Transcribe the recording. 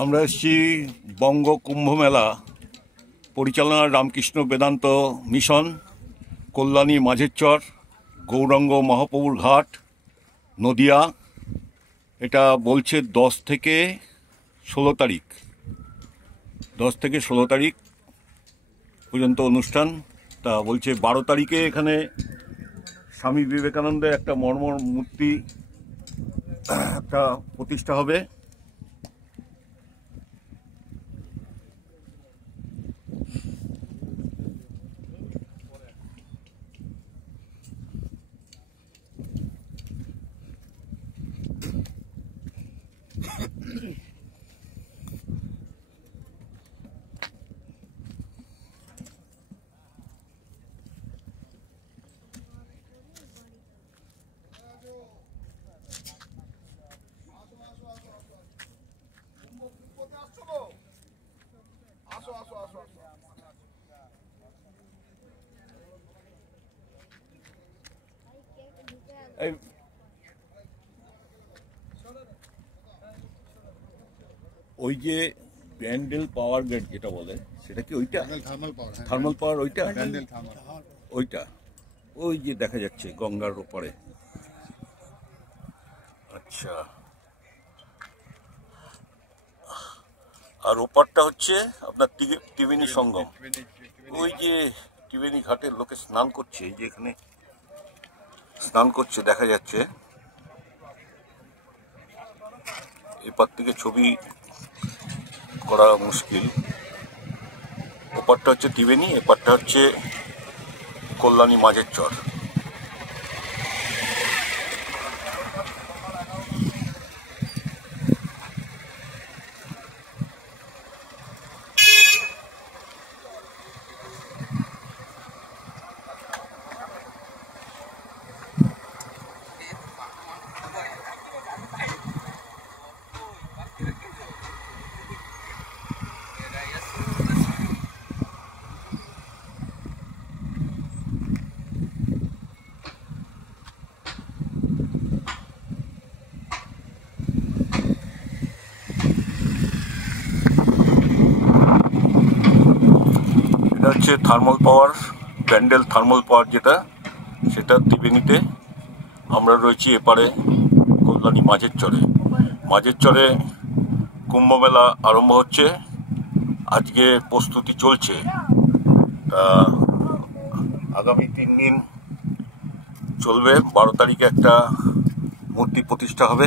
আমরা এসেছি বঙ্গ কুম্ভ মেলা পরিচালনা রামকৃষ্ণ বেদান্ত মিশন, কল্যাণী মাঝের চর, গৌরাঙ্গ মহাপ্রভুর ঘাট, নদিয়া। এটা বলছে 10 থেকে 16 তারিখ, 10 থেকে 16 তারিখ পর্যন্ত অনুষ্ঠান। তা বলছে 12 তারিখে এখানে স্বামী বিবেকানন্দের একটা মর্মর মূর্তি একটা প্রতিষ্ঠা হবে। ওই যে ব্যান্ডেল পাওয়ার গ্রেড যেটা বলে, সেটা কি ওইটা? থার্মাল পাওয়ার ওইটা, ওইটা ওই যে দেখা যাচ্ছে গঙ্গার ওপারে। আচ্ছা, আর ওপারটা হচ্ছে আপনার ত্রিবেণী সঙ্গম। ওই যে ত্রিবেণী ঘাটের লোকে স্নান করছে, এই যে এখানে স্নান করছে দেখা যাচ্ছে। এপার থেকে ছবি করা মুশকিল। ওপারটা হচ্ছে ত্রিবেণী, এপারটা হচ্ছে কল্যাণী মাঝের চর। এটা হচ্ছে thermal power, Bandel thermal power যেটা, সেটা ত্রিবেণীতে। আমরা রয়েছি এপারে কল্যাণী মাঝের চরে। মাঝের চরে কুম্ভমেলা আরম্ভ হচ্ছে, আজকে প্রস্তুতি চলছে। তা আগামী 3 দিন চলবে। 12 তারিখে একটা মূর্তি প্রতিষ্ঠা হবে।